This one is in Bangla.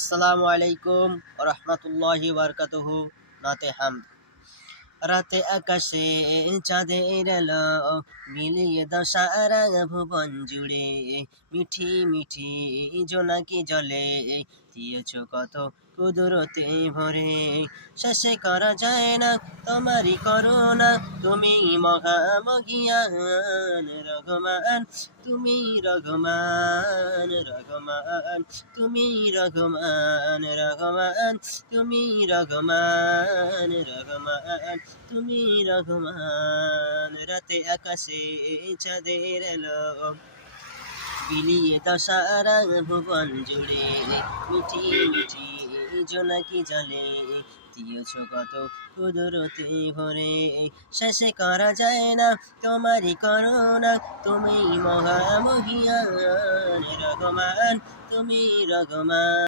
আসসালামু আলাইকুম ওয়া রাহমাতুল্লাহি ওয়া বারাকাতুহু। নাতে হামদ। রাতে আকাশে চাঁদের আলো মিলিয়ে দাও সারা ভুবন জুড়ে, মিঠি মিঠি জোনাকি জলে দিয়েছ কত কুদরতে ভরে। শেষে করা যায় না তোমারই করুণা, তুমি মহামহিয়ান রঘুমান, তুমি রঘুমান রঘুমান, তুমি রঘুমান রঘুমান, তুমি রঘুমান রঘুমান, তুমি রঘুমান। রাতে আকাশে চাঁদের আলো বিলিয়ে দাও সারা ভুবন জুড়ে, মিঠি মিঠি জোনাকি জলে দিয়েছ কত কুদরতে ভরে। শেষে করা যায় না তোমারই করুণা, তুমি মহামহিয়ান রঘুমান, তুমি রঘুমান।